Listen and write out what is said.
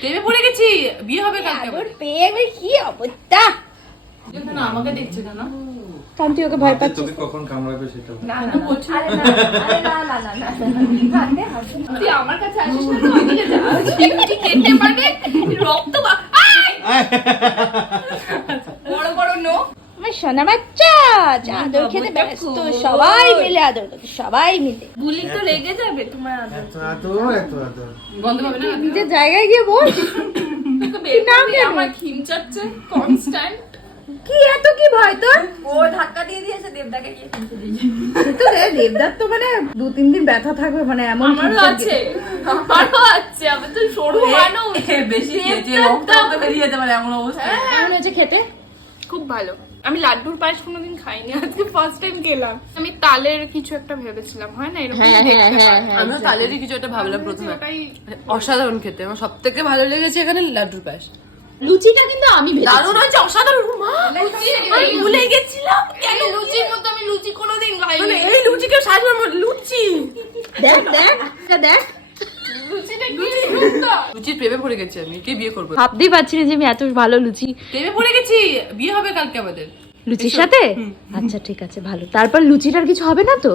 প্রেমে পড়ে গেছি, বিয়ে হবে কালকে। আদর পেয়ে আমি কি অবস্থা। কেন আমাকে দেখছে কেন? কারণ তুই ওকে ভয় পাচ্ছিস। তোকে কখন কামড়াবে সেটা না না পছন্দ। আরে না আরে না না না না হাতে হাতে তুই আমার কাছে আসিস না, তুই ওইদিকে যা। চিমটি কেটে পারবে, রক্ত বড় বড় নো। আমার সোনা বাচ্চা আদর খেতে ব্যস্ত, সবাই মিলে আদর করতে, সবাই মিলে। গুলি তো লেগে যাবে তোমার আদর। এত আদর গন্ধ পাবে না? নিজের জায়গায় গিয়ে বল। তোকে বের করবি, আমার খিমচাচ্ছে কনস্ট্যান্ট। কি এত কি ভয় তোর? ও ধাক্কা দিয়ে দিয়েছে দেবদাকে গিয়ে ফেলতে দিয়েছে। তো রে দেবদার তো মানে 2-3 দিন ব্যথা থাকবে, মানে এমন আমারও আছে, আমারও আছে। আমি তো সরু মানুষ, বেশি খেয়েছে, রক্ত বেরিয়ে যেতে পারে এমন অবস্থা। কেমন হয়েছে খেতে? খুব ভালো। আমি লাড্ডুর পায়েস কোনোদিন খাইনি, আজকে ফার্স্ট টাইম খেলাম। আমি তালের কিছু একটা ভেবেছিলাম, হয় না এরকম দেখতে হয়। আমি তালেরই কিছু একটা ভাবলাম প্রথমে। ওটাই অসাধারণ খেতে, আমার সব থেকে ভালো লেগেছে এখানে লাড্ডুর পায়েস। লুচিটা কিন্তু আমি ভেজেছি। দারুণ হয়েছে, অসাধারণ। মা, আমি ভুলে গেছিলাম। কেন লুচির মতো আমি লুচি কোনোদিন খাইনি। মানে এই লুচিকে সাজবার মতো লুচি। দেখ দেখ দেখ, লুচিটা কি সুন্দর। লুচির প্রেমে পড়ে গেছি আমি, কে বিয়ে করবো? ভাবতেই পারছি না যে আমি এত ভালো লুচি। প্রেমে পড়ে গেছি, বিয়ে হবে কালকে আমাদের। লুচির সাথে? আচ্ছা ঠিক আছে ভালো। তারপর লুচিটার কিছু হবে না তো?